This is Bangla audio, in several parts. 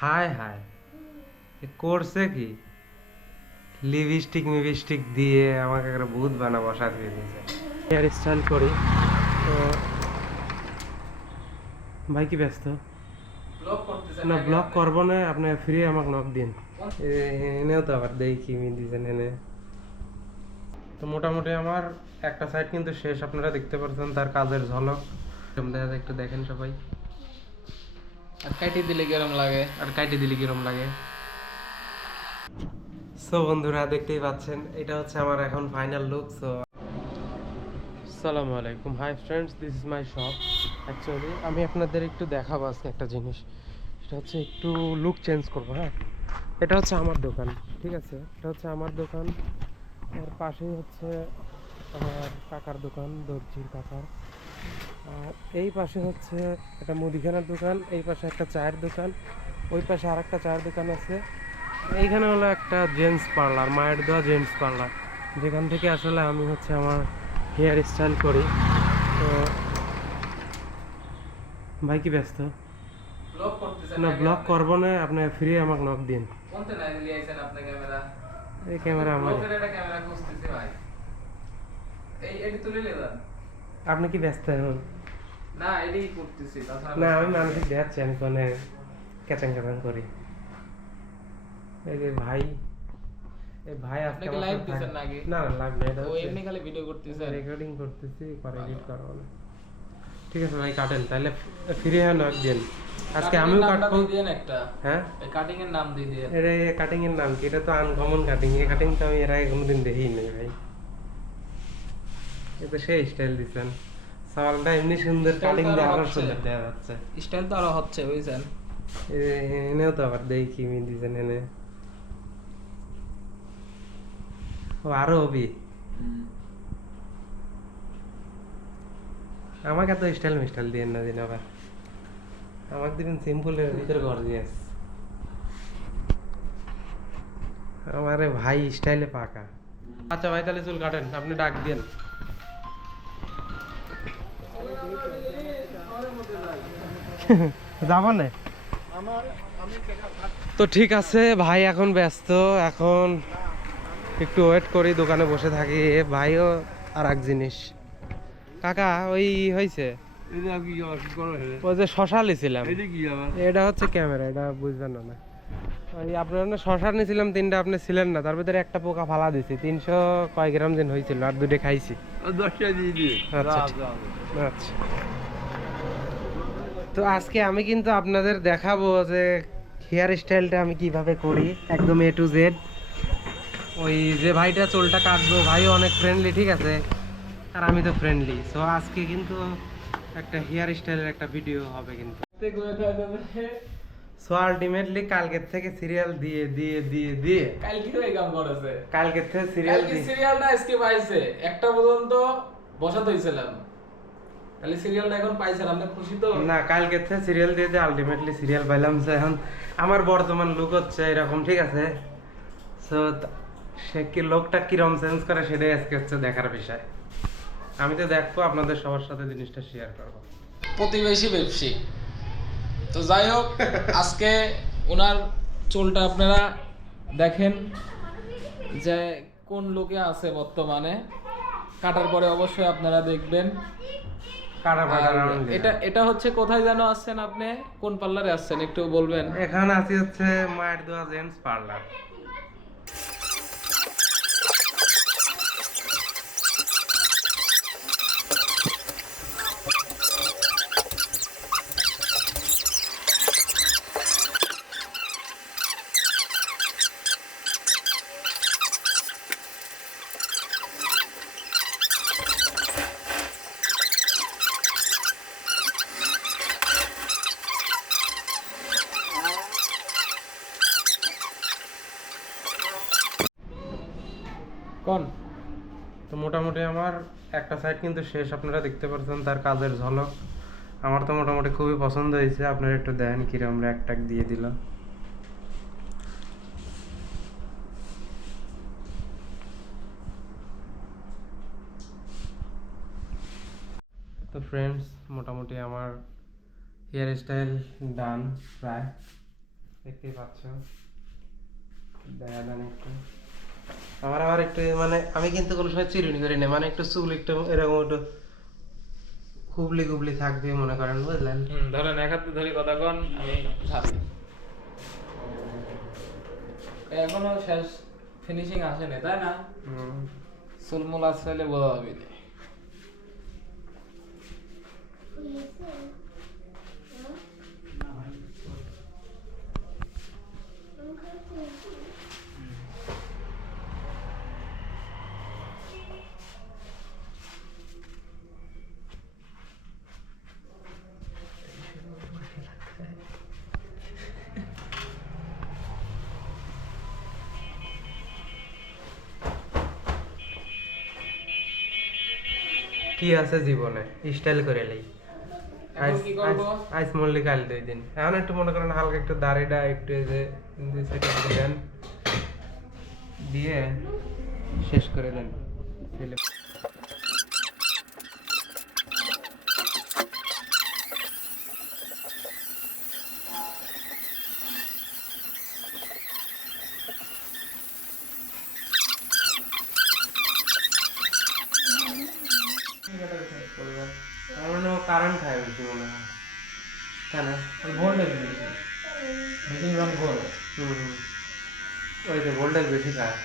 হায় হায়। এ করছে কি? লিপস্টিক মিপস্টিক দিয়ে আমাকে একটা ভূত বানা বসা দিয়ে দিয়েছে। হেয়ার স্টাইল করি। তো ভাই কি ব্যস্ত? না ব্লগ করব না আপনি ফ্রি আমাকে নক দিন। এ- এনেও তো আবার দেখি মি দিয়েছেন এনে তো মোটামুটি আমার একটা সাইড কিন্তু শেষ আপনারা দেখতে পাচ্ছেন তার কাজের ঝলক। দেখা একটু দেখেন সবাই। আর কাটি দিলে কিরম লাগে আর কাইটে দিলে কিরম লাগে। সো বন্ধুরা দেখতেই পাচ্ছেন এটা হচ্ছে আমার এখন ফাইনাল লুক সো আসসালামু আলাইকুম। Hi friends this is my shop actually আমি আপনাদের একটু দেখাবো আজকে একটা জিনিস। সেটা হচ্ছে একটু লুক চেঞ্জ করব হ্যাঁ? এটা হচ্ছে আমার দোকান ঠিক আছে? এটা হচ্ছে আমার দোকান। এর পাশেই হচ্ছে আমার কাকার দোকান দর্জির কাকার। আর এই পাশে হচ্ছে একটা মুদিখানার দোকান এই পাশে একটা চায়ের দোকান ওই পাশে আর একটা চায়ের দোকান আছে। এইখানে হলো একটা জেন্টস পার্লার মায়ের দেওয়া জেন্টস পার্লার যেখান থেকে আসলে আমি হচ্ছে আমার হেয়ার স্টাইল করি। তো ভাই কি ব্যস্ত? না ব্লগ করব না আপনি ফ্রি আমাকে নক দিন। এই ক্যামেরা আমার। আপনি কি ব্যস্ত এখন? না এডি করতেছি না আমি মানুষকে দেখাচ্ছি আমি কোনে ক্যাচাং ক্যাচাং করি। এই যে ভাই এই ভাই আমার দিছেন নাকি? না না লাইভ না ও এমনি খালি ভিডিও করতেছেন? রেকর্ডিং করতেছি পরে এডিট করব না। ঠিক আছে ভাই কাটেন তাহলে ফ্রি হ্যাঁ নক দিন। আজকে আমিও কাটবো। একটা। হ্যাঁ? এই কাটিং এর নাম দিয়ে কাটিং এর নাম কি? এটা তো আনকমন কাটিং এই কাটিং তো আমি এর আগে কোনোদিন দেখিই নাই ভাই এটা সেই স্টাইল দিছেন। এমনি সুন্দর কাটিং তো দিয়ে আরও সুন্দর দেওয়া যাচ্ছে স্টাইল তো আরও হচ্ছে বুঝছেন? এনেও তো আবার মি দিছেন এনে। ও আরও হবি আমাকে এত স্টাইল মিস্টাইল দিয়ে না দিন আবার। আমাকে দিবেন সিম্পলের ভিতরে গর্জিয়াস আমারে ভাই স্টাইলে পাকা। আচ্ছা ভাই তাহলে চুল কাটেন আপনি ডাক দিন যাব না তো ঠিক আছে ভাই এখন ব্যস্ত এখন একটু ওয়েট করি দোকানে বসে থাকি। ভাইও আর এক জিনিস। কাকা ওই হয়েছে ওই যে শশা এটা হচ্ছে ক্যামেরা এটা বুঝবেন না। ওই আপনার না শশা নিয়েছিলাম তিনটা আপনি ছিলেন না। তার ভিতরে একটা পোকা ফালা দিছি তিনশো কয় গ্রাম দিন হয়েছিল আর দুটো খাইছি। আচ্ছা আচ্ছা। তো আজকে আমি কিন্তু আপনাদের দেখাবো যে হেয়ার স্টাইলটা আমি কীভাবে করি একদম এ টু জেড ওই যে ভাইটা চুলটা কাটবো ভাই অনেক ফ্রেন্ডলি ঠিক আছে? আর আমি তো ফ্রেন্ডলি সো আজকে কিন্তু একটা হেয়ার স্টাইলের একটা ভিডিও হবে কিন্তু। সো আলটিমেটলি কালকের থেকে সিরিয়াল দিয়ে দিয়ে দিয়ে দিয়ে। কালকে এই কাম করেছে। কালকের থেকে সিরিয়াল দিয়ে। সিরিয়ালটা আজকে পাইছে একটা পর্যন্ত বসাতে হইছিলাম তাহলে সিরিয়ালটা এখন পাইছেন আপনি খুশি তো? না কালকে থেকে সিরিয়াল দিয়ে দিয়ে আলটিমেটলি সিরিয়াল পাইলাম যে এখন আমার বর্তমান লুক হচ্ছে এরকম ঠিক আছে? সো সে কি লোকটা কিরম চেঞ্জ করে সেটাই আজকে হচ্ছে দেখার বিষয়। আমি তো দেখব আপনাদের সবার সাথে জিনিসটা শেয়ার করব। প্রতিবেশী ব্যবসী তো যাই হোক আজকে ওনার চুলটা আপনারা দেখেন যে কোন লোকে আছে বর্তমানে। কাটার পরে অবশ্যই আপনারা দেখবেন। এটা এটা হচ্ছে কোথায় যেন আসছেন আপনি? কোন পার্লারে আসছেন? একটু বলবেন। এখানে আছি হচ্ছে মায়ের দোয়া জেন্টস পার্লার কোন তো মোটামুটি আমার একটা সাইড কিন্তু শেষ, আপনারা দেখতে পাচ্ছেন তার কাজের ঝলক। আমার তো মোটামুটি খুবই পছন্দ হয়েছে, আপনারা একটু দেখেন কিরম র্যাক ট্যাক দিয়ে দিল। তো ফ্রেন্ডস মোটামুটি আমার হেয়ার স্টাইল ডান প্রায়। দেখতেই পাচ্ছ। দেখা দেন একটু। আমার আবার একটু মানে আমি কিন্তু কোনো সময় চিরুনি করি না মানে একটু চুল একটু এরকম একটু কুবলি কুবলি থাকবে মনে করেন বুঝলেন? ধরেন এক হাতে ধরে কথা কন আমি ছাড়ি। এখনও শেষ ফিনিশিং আসেনি তাই না? হুম। চুলমুল আসলে বোঝা যাবে কি আছে জীবনে? স্টাইল করে লাই। আইস মল্লি কাল দুই দিন। এখন একটু মনে করেন হালকা একটু দাড়িটা একটু এই যে দেন। দিয়ে শেষ করে দেন। ফেলে আমার মনে হয় কারেন্ট খায় বেশি মনে হয়। তাই না ভোল্টেজ বেশি। হুম হুম। ওই যে ভোল্টেজ বেশি খায়।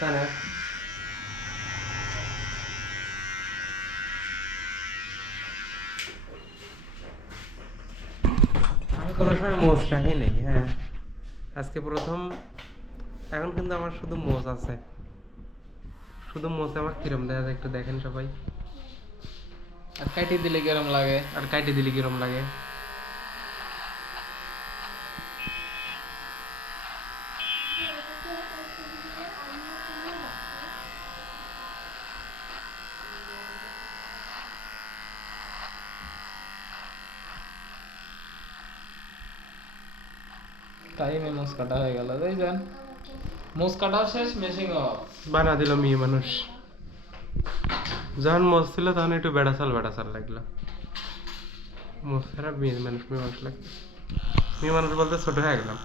তাই না আমি কোনো সময় মোজ রাখি নেই হ্যাঁ। আজকে প্রথম এখন কিন্তু আমার শুধু মোজ আছে। শুধু মোজ আমার কিরম? দেখা যায় একটু দেখেন সবাই। আর কাটি দিলে কিরম লাগে? আর কাইটে দিলে কিরম লাগে? টাইমে মোস কাটা হয়ে গেল বুঝছেন কাটা শেষ মেশিং বানা দিল মেয়ে মানুষ। যখন মোজ ছিল তখন একটু বেড়াচাল বেড়াচাল লাগল। মোজ ছাড়া মানুষ, মেয়ে মানুষ লাগতো মেয়ে মানুষ বলতে ছোট হয়ে গেলাম।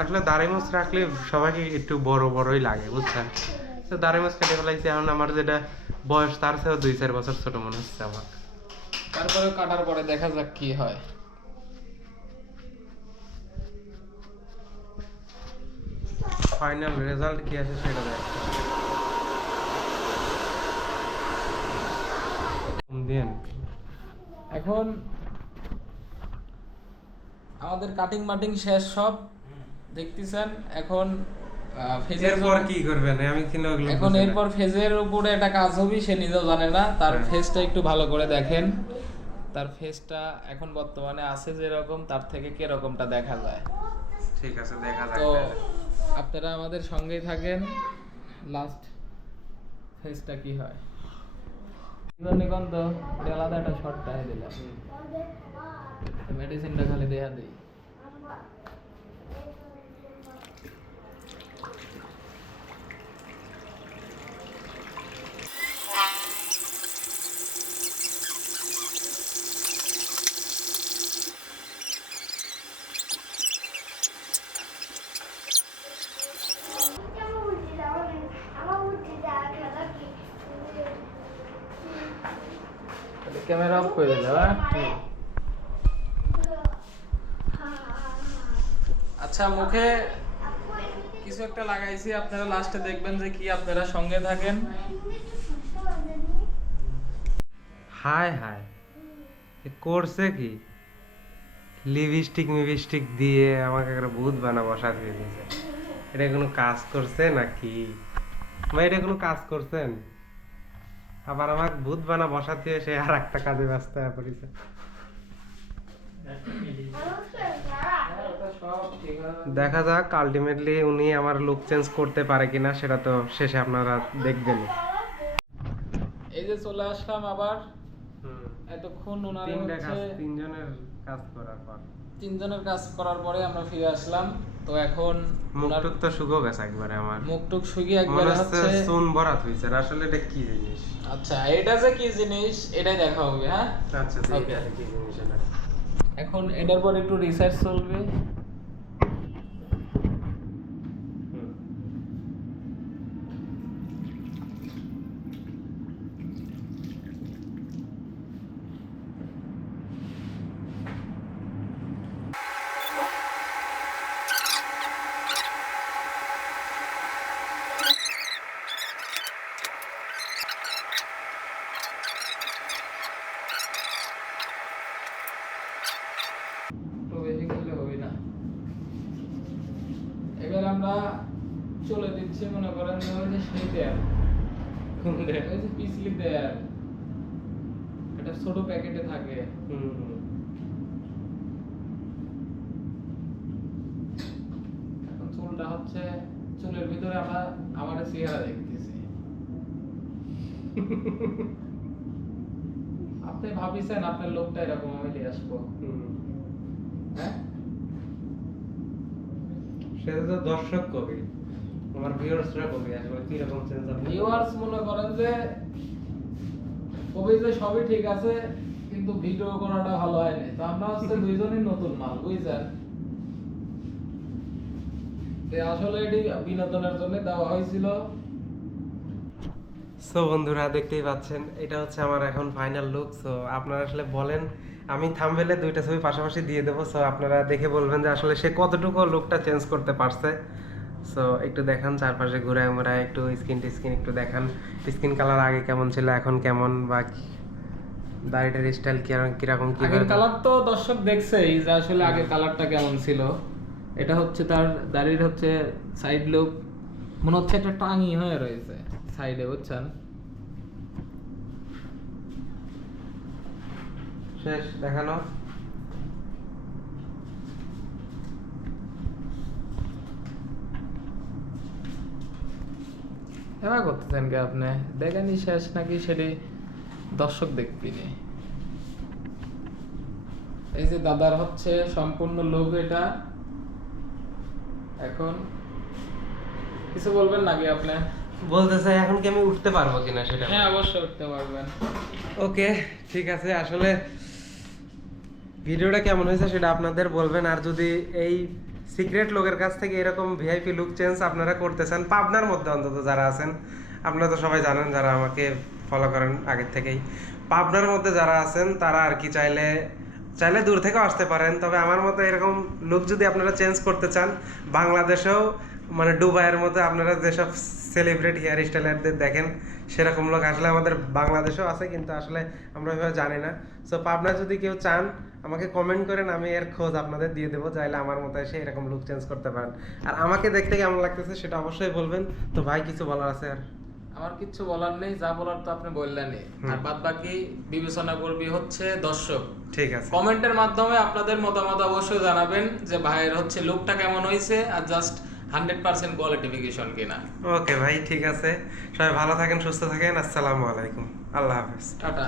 আসলে দাড়ি মোজ রাখলে সবাইকে একটু বড় বড়ই লাগে, বুঝছেন? তো দাড়ি মোজ কেটে ফেলাইছি এখন আমার যেটা বয়স তার চেয়েও দুই চার বছর ছোট মনে হচ্ছে আমার। তারপরে কাটার পরে দেখা যাক কি হয়। ফাইনাল রেজাল্ট কি আছে সেটা দেখ। এখন আমাদের কাটিং মাটিং শেষ সব। দেখতেছেন এখন এরপর কি করবেন? আমি কিন্তু এখন এরপর ফেজের উপরে একটা কাজ হবে সে নিজেও জানে না। তার হ্যাঁ। ফেসটা একটু ভালো করে দেখেন। তার ফেসটা এখন বর্তমানে আছে যেরকম তার থেকে কিরকমটা দেখা যায়। ঠিক আছে দেখা যাক তো আপনারা আমাদের সঙ্গেই থাকেন। লাস্ট ফেসটা কি হয়? এটা আলাদা একটা শর্টটা দিলাম। মেডিসিনটা খালি দেয়া দিই। ক্যামেরা অফ করে দিলে হ্যাঁ? আচ্ছা মুখে কিছু একটা লাগাইছি, আপনারা লাস্টে দেখবেন যে কি আপনারা সঙ্গে থাকেন। হায় হায় করছে কি? লিপস্টিক মিপস্টিক দিয়ে আমাকে একটা ভূত বানা বসা দিয়ে দিয়েছে। এটা কোনো কাজ করছে নাকি? ভাই, এটা কোনো কাজ করছেন? আবার আমাকে ভূত বানা বসা দিয়ে সে আর একটা কাজে ব্যস্ত হয়ে পড়েছে। দেখা যাক আলটিমেটলি উনি আমার লুক চেঞ্জ করতে পারে কিনা সেটা তো শেষে আপনারা দেখবেন এই যে চলে আসলাম আবার। এতক্ষণ ওনার হচ্ছে তিনজনের কাজ করার পর। তিনজনের কাজ করার পরে আমরা ফিরে আসলাম। তো এখন মুখটুক তো শুকো গেছে একবারে আমার। মুখ টুক শুকিয়ে একবারে হচ্ছে ভরাত হয়েছে আর আসলে এটা কি জিনিস? আচ্ছা এটা যে কি জিনিস এটাই দেখা হবে হ্যাঁ? আচ্ছা কি জিনিস এখন এটার পর একটু রিসার্চ চলবে হুম। তো বেশি করলে হবে না এবার আমরা দিচ্ছি মনে করেন যে সেই দেয়াল। কোন রে? ওই যে পিছলি দেয়াল। এটা ছোট প্যাকেটে থাকে। হুম। এখন চুলটা হচ্ছে চুলের ভিতরে আমরা আমার চেহারা দেখতেছি। আপনি ভাবিছেন আপনার লোকটা এরকম আমি নিয়ে আসব। হ্যাঁ? সেটা তো দর্শক কবি। আমার ভিউয়ার্সরা কবি আসলে কি রকম চেঞ্জ আপনি? ভিউয়ার্স মনে করেন যে কবি যে সবই ঠিক আছে কিন্তু ভিডিও করাটা ভালো হয়নি। তো আমরা হচ্ছে দুইজনই নতুন মাল বুঝছেন? তো আসলে এটি বিনোদনের জন্য দেওয়া হয়েছিল। সো বন্ধুরা দেখতেই পাচ্ছেন এটা হচ্ছে আমার এখন ফাইনাল লুক সো আপনারা আসলে বলেন আমি থামবেলে দুইটা ছবি পাশাপাশি দিয়ে দেবো সো আপনারা দেখে বলবেন যে আসলে সে কতটুকু লুকটা চেঞ্জ করতে পারছে। সো একটু দেখান চারপাশে ঘুরে ঘুরে একটু স্কিন টিস্কিন একটু দেখান। স্কিন কালার আগে কেমন ছিল এখন কেমন? বা দাড়িটার স্টাইল কীরকম কি আগের কালার তো দর্শক দেখছেই যে আসলে আগের কালারটা কেমন ছিল। এটা হচ্ছে তার দাড়ির হচ্ছে সাইড লুক মনে হচ্ছে একটা টাঙি হয়ে রয়েছে সাইডে বুঝছেন? শেষ দেখানো। এবার করতেছেন কি আপনি। দেখেনি শেষ নাকি সেটি দর্শক দেখবিনি এই যে দাদার হচ্ছে সম্পূর্ণ লোক এটা। এখন কিছু বলবেন নাকি আপনি? বলতে চাই এখন কি আমি উঠতে পারব কিনা সেটা? হ্যাঁ অবশ্যই উঠতে পারবেন। ওকে ঠিক আছে আসলে ভিডিওটা কেমন হয়েছে সেটা আপনাদের বলবেন। আর যদি এই সিক্রেট লোকের কাছ থেকে এরকম ভিআইপি লুক চেঞ্জ আপনারা করতে চান পাবনার মধ্যে অন্তত যারা আছেন, আপনারা তো সবাই জানেন যারা আমাকে ফলো করেন আগের থেকেই। পাবনার মধ্যে যারা আছেন, তারা আর কি চাইলে চাইলে দূর থেকেও আসতে পারেন। তবে আমার মতো এরকম লুক যদি আপনারা চেঞ্জ করতে চান, বাংলাদেশেও মানে দুবাইয়ের মধ্যে আপনারা যেসব সেলিব্রিটি হেয়ার স্টাইলারদের দেখেন, সেরকম লোক আসলে আমাদের বাংলাদেশেও আছে, কিন্তু আসলে আমরা জানি না। সো পাবনা যদি কেউ চান আমাকে কমেন্ট করেন আমি এর খোঁজ আপনাদের দিয়ে দেবো চাইলে আমার মতো এসে এরকম লুক চেঞ্জ করতে পারেন। আর আমাকে দেখতে কেমন লাগতেছে সেটা অবশ্যই বলবেন। তো ভাই কিছু বলার আছে আর? আমার কিছু বলার নেই যা বলার তো আপনি বললেনই। আর বাদ বাকি বিবেচনা করবি হচ্ছে দর্শক। ঠিক আছে। কমেন্টের মাধ্যমে আপনাদের মতামত অবশ্যই জানাবেন যে ভাইয়ের হচ্ছে লুকটা কেমন হয়েছে আর জাস্ট হান্ড্রেড পার্সেন্ট কোয়ালিটিফিকেশন কিনা। ওকে ভাই ঠিক আছে। সবাই ভালো থাকেন সুস্থ থাকেন। আসসালামু আলাইকুম। আল্লাহ হাফেজ। টাটা।